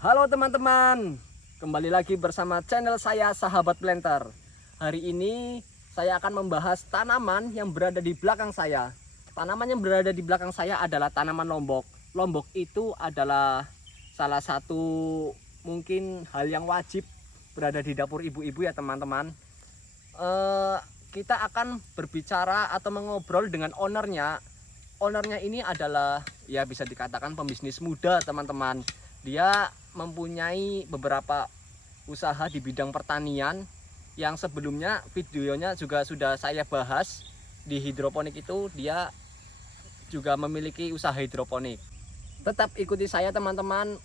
Halo teman-teman, kembali lagi bersama channel saya Sahabat Planter. Hari ini saya akan membahas tanaman yang berada di belakang saya. Tanaman yang berada di belakang saya adalah tanaman lombok. Lombok itu adalah salah satu mungkin hal yang wajib berada di dapur ibu-ibu ya teman-teman. Kita akan berbicara atau mengobrol dengan ownernya. Ownernya ini adalah ya bisa dikatakan pembisnis muda teman-teman. Dia mempunyai beberapa usaha di bidang pertanian yang sebelumnya videonya juga sudah saya bahas. Di hidroponik itu dia juga memiliki usaha hidroponik. Tetap ikuti saya teman-teman,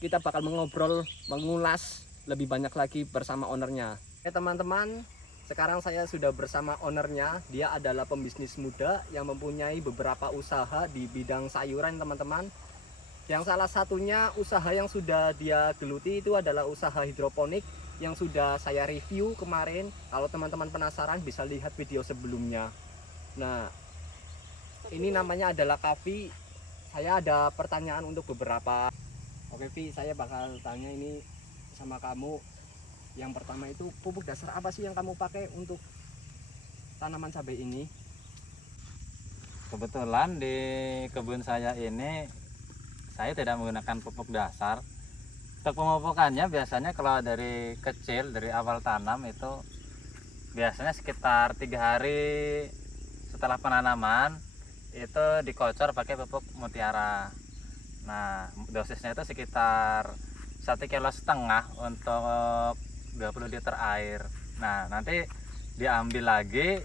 kita bakal mengobrol, mengulas lebih banyak lagi bersama ownernya. Oke teman-teman, sekarang saya sudah bersama ownernya. Dia adalah pembisnis muda yang mempunyai beberapa usaha di bidang sayuran teman-teman. Yang salah satunya usaha yang sudah dia geluti itu adalah usaha hidroponik yang sudah saya review kemarin. Kalau teman-teman penasaran bisa lihat video sebelumnya. Nah, ini namanya adalah Kavi. Saya ada pertanyaan untuk beberapa. Oke Vi, saya bakal tanya ini sama kamu. Yang pertama itu pupuk dasar apa sih yang kamu pakai untuk tanaman cabai ini? Kebetulan di kebun saya ini saya tidak menggunakan pupuk dasar. Untuk pemupukannya biasanya kalau dari kecil, dari awal tanam itu biasanya sekitar 3 hari setelah penanaman itu dikocor pakai pupuk mutiara. Nah, dosisnya itu sekitar 1,5 kg untuk 20 liter air. Nah, nanti diambil lagi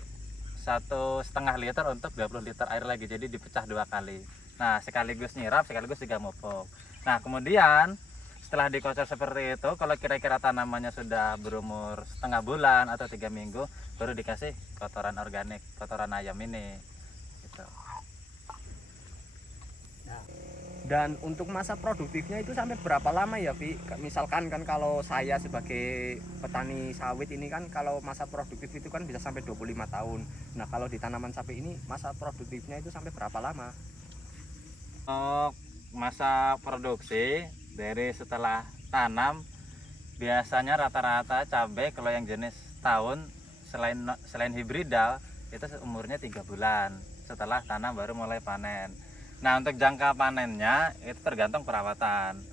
1,5 liter untuk 20 liter air lagi, jadi dipecah 2 kali. Nah, sekaligus nyirap, sekaligus juga mupuk. Nah, kemudian setelah dikocor seperti itu, kalau kira-kira tanamannya sudah berumur setengah bulan atau 3 minggu, baru dikasih kotoran organik, kotoran ayam ini. Gitu. Nah, dan untuk masa produktifnya itu sampai berapa lama ya, Vi? Misalkan kan kalau saya sebagai petani sawit ini kan kalau masa produktif itu kan bisa sampai 25 tahun. Nah, kalau di tanaman cabai ini masa produktifnya itu sampai berapa lama? Masa produksi dari setelah tanam biasanya rata-rata cabai kalau yang jenis tahun selain hibridal itu umurnya 3 bulan setelah tanam baru mulai panen. Nah, untuk jangka panennya itu tergantung perawatan.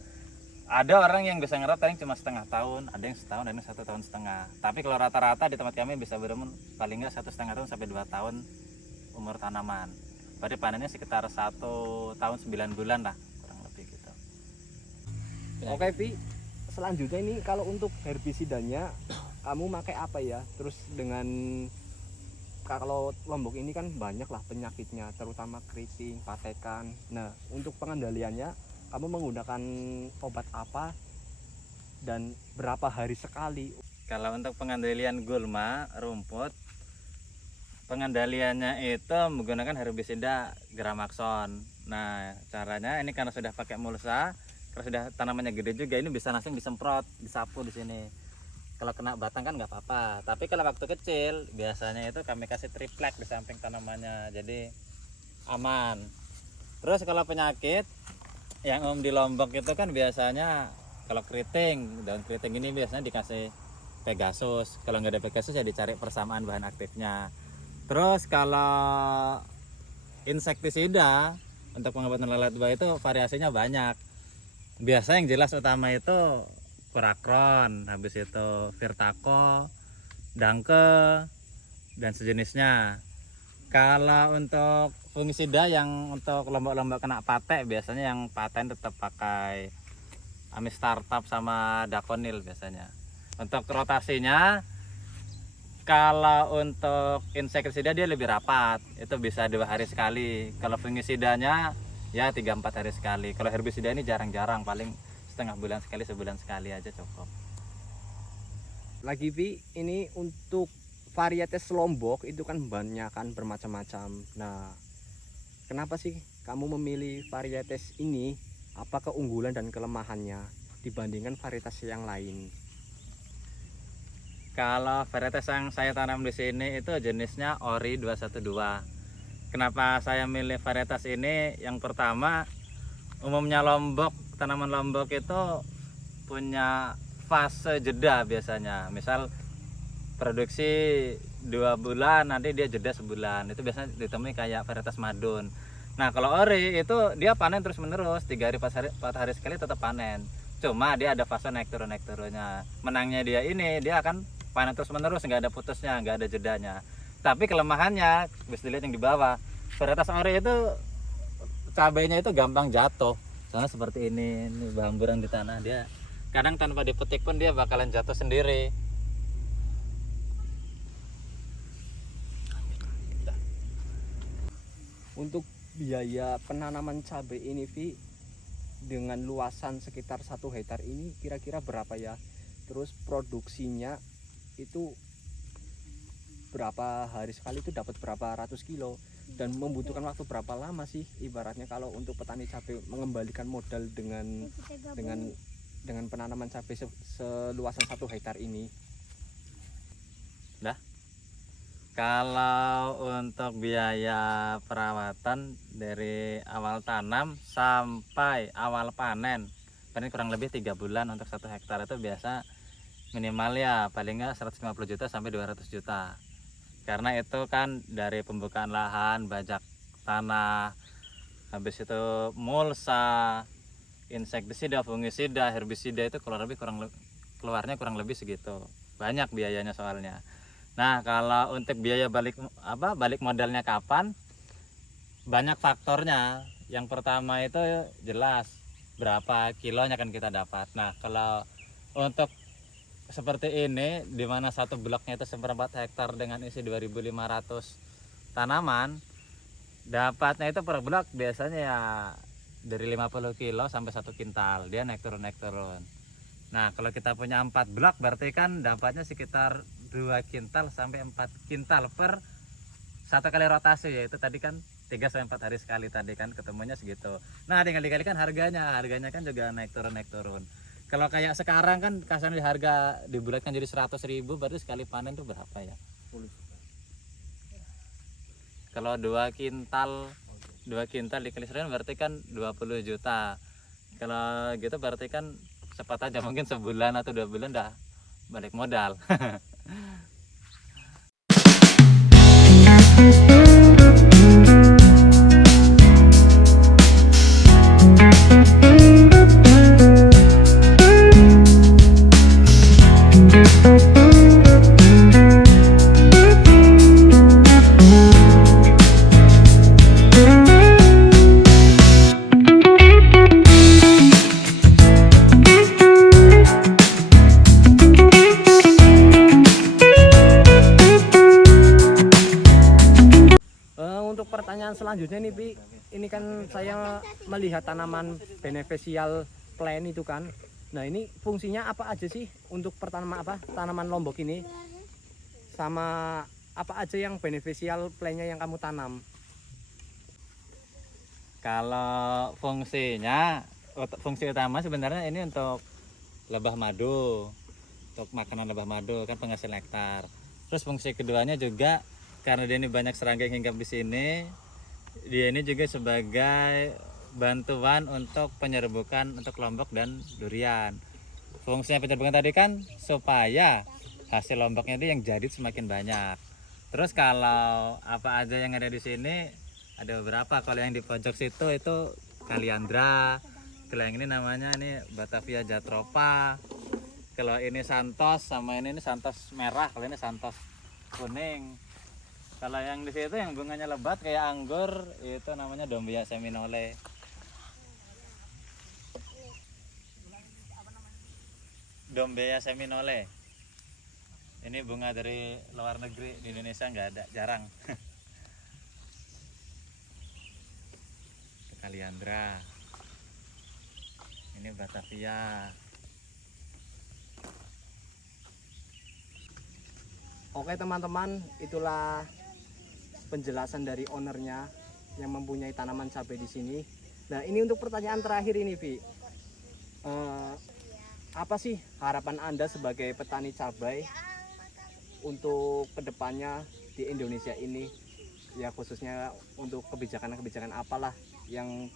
Ada orang yang bisa ngerat paling cuma setengah tahun, ada yang setahun, ada yang 1,5 tahun. Tapi kalau rata-rata di tempat kami bisa berumur paling nggak 1,5 tahun sampai 2 tahun umur tanaman. Berarti panennya sekitar 1 tahun 9 bulan lah, kurang lebih gitu. Oke Vi, selanjutnya ini kalau untuk herbisidanya kamu pakai apa ya? Terus dengan kalau lombok ini kan banyak lah penyakitnya, terutama keriting, patekan. Nah, untuk pengendaliannya kamu menggunakan obat apa dan berapa hari sekali? Kalau untuk pengendalian gulma, rumput, pengendaliannya itu menggunakan herbisida Gramaxon. Nah, caranya ini karena sudah pakai mulsa, kalau sudah tanamannya gede juga ini bisa langsung disemprot, disapu di sini. Kalau kena batang kan nggak apa-apa. Tapi kalau waktu kecil biasanya itu kami kasih triplek di samping tanamannya, jadi aman. Terus kalau penyakit yang di Lombok itu kan biasanya Kalau keriting, daun keriting ini biasanya dikasih Pegasus. Kalau nggak ada Pegasus ya dicari persamaan bahan aktifnya. Terus kalau insektisida untuk pengobatan lalat buah itu variasinya banyak. Biasa yang jelas utama itu Kurakron, habis itu Virtaco, Dangke, dan sejenisnya. Kalau untuk fungisida yang untuk lombok-lombok kena patek, biasanya yang paten tetap pakai Amis Startup sama Dakonil biasanya. Untuk rotasinya, kalau untuk insektisida dia lebih rapat, itu bisa 2 hari sekali. Kalau fungisidanya ya 3-4 hari sekali. Kalau herbisida ini jarang-jarang, paling setengah bulan sekali, sebulan sekali aja cukup. Lagi Pi, ini untuk varietes Lombok itu kan banyak kan, bermacam-macam. Nah, kenapa sih kamu memilih varietes ini? Apa keunggulan dan kelemahannya dibandingkan varietas yang lain? Kalau varietas yang saya tanam di sini itu jenisnya Ori 212. Kenapa saya milih varietas ini? Yang pertama, umumnya Lombok, tanaman Lombok itu punya fase jeda biasanya. Misal produksi 2 bulan, nanti dia jeda sebulan. Itu biasanya ditemui kayak varietas Madun. Nah, kalau Ori itu dia panen terus menerus, 3 hari 4 hari sekali tetap panen. Cuma dia ada fase naik turunnya. Menangnya dia ini, dia akan panen terus menerus, nggak ada putusnya, nggak ada jedanya. Tapi kelemahannya, bisa dilihat yang di bawah, varietas Ori itu cabainya itu gampang jatuh. Soalnya seperti ini berhamburan di tanah, dia kadang tanpa dipetik pun dia bakalan jatuh sendiri. Untuk biaya penanaman cabai ini Vi, dengan luasan sekitar 1 hektar ini kira-kira berapa ya? Terus produksinya itu berapa hari sekali, itu dapat berapa ratus kilo, dan membutuhkan waktu berapa lama sih ibaratnya kalau untuk petani cabai mengembalikan modal dengan penanaman cabai seluasan 1 hektar ini? Kalau untuk biaya perawatan dari awal tanam sampai awal panen kurang lebih 3 bulan untuk 1 hektar itu biasa minimal ya paling nggak 150 juta sampai 200 juta. Karena itu kan dari pembukaan lahan, bajak tanah, habis itu mulsa, insektisida, fungisida, herbisida, itu keluarnya kurang lebih segitu. Banyak biayanya soalnya. Nah, kalau untuk biaya balik modalnya kapan? Banyak faktornya. Yang pertama itu jelas berapa kilonya kan kita dapat. Nah, kalau untuk seperti ini, di mana satu bloknya itu 1/4 hektar dengan isi 2.500 tanaman, dapatnya itu per blok biasanya ya dari 50 kilo sampai 1 kintal. Dia naik turun. Nah, kalau kita punya 4 blok berarti kan dapatnya sekitar 2 kintal sampai 4 kintal per 1 kali rotasi, yaitu tadi kan 3-4 hari sekali tadi kan ketemunya segitu. Nah, tinggal dikalikan harganya kan juga naik turun. Kalau kayak sekarang kan kasarnya harga dibulatkan jadi 100.000, berarti sekali panen tuh berapa ya? 10 juta. Kalau 2 kintal dikali 100 berarti kan 20 juta. Kalau gitu berarti kan cepat aja, mungkin sebulan atau 2 bulan dah balik modal. Untuk pertanyaan selanjutnya nih Pi, ini kan saya melihat tanaman beneficial plant itu kan. Nah, ini fungsinya apa aja sih untuk tanaman Lombok ini? Sama apa aja yang beneficial plant-nya yang kamu tanam? Kalau fungsi utama sebenarnya ini untuk lebah madu, untuk makanan lebah madu kan penghasil nektar. Terus fungsi keduanya juga karena dia ini banyak serangga yang hinggap di sini, dia ini juga sebagai bantuan untuk penyerbukan untuk lombok dan durian. fungsinya pencerbungan tadi kan supaya hasil lomboknya itu yang jadi semakin banyak. Terus kalau apa aja yang ada di sini ada beberapa. Kalau yang di pojok situ itu Kaliandra. Kalau yang ini namanya ini Batavia Jatropha. Kalau ini Santos sama ini Santos merah. Kalau ini Santos kuning. Kalau yang di situ yang bunganya lebat kayak anggur itu namanya Dombia seminole. Dombia seminole. Ini bunga dari luar negeri, di Indonesia nggak ada, jarang. Kaliandra. Ini Batavia. Oke teman-teman, itulah penjelasan dari ownernya yang mempunyai tanaman cabai di sini. Nah ini untuk pertanyaan terakhir ini, Vi. Apa sih harapan Anda sebagai petani cabai untuk kedepannya di Indonesia ini? Ya khususnya untuk kebijakan-kebijakan apalah yang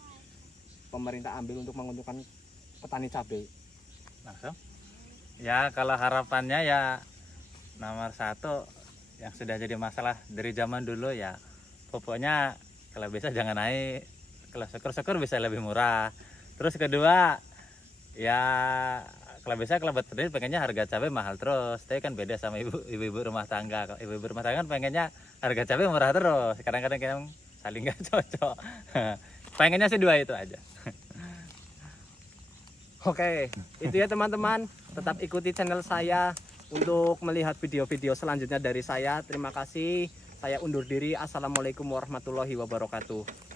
pemerintah ambil untuk menguntungkan petani cabai? Langsung. Ya kalau harapannya ya nomor satu yang sudah jadi masalah dari zaman dulu ya pupuknya kalau bisa jangan naik, kalau syukur-syukur bisa lebih murah. Terus kedua ya kalau bisa kalau buat petani pengennya harga cabai mahal terus, tapi kan beda sama ibu-ibu rumah tangga. Kalau ibu-ibu rumah tangga kan pengennya harga cabai murah terus, kadang-kadang kita saling nggak cocok. Pengennya sih dua itu aja. Oke, itu ya teman-teman, tetap ikuti channel saya untuk melihat video-video selanjutnya dari saya. Terima kasih, saya undur diri. Assalamualaikum warahmatullahi wabarakatuh.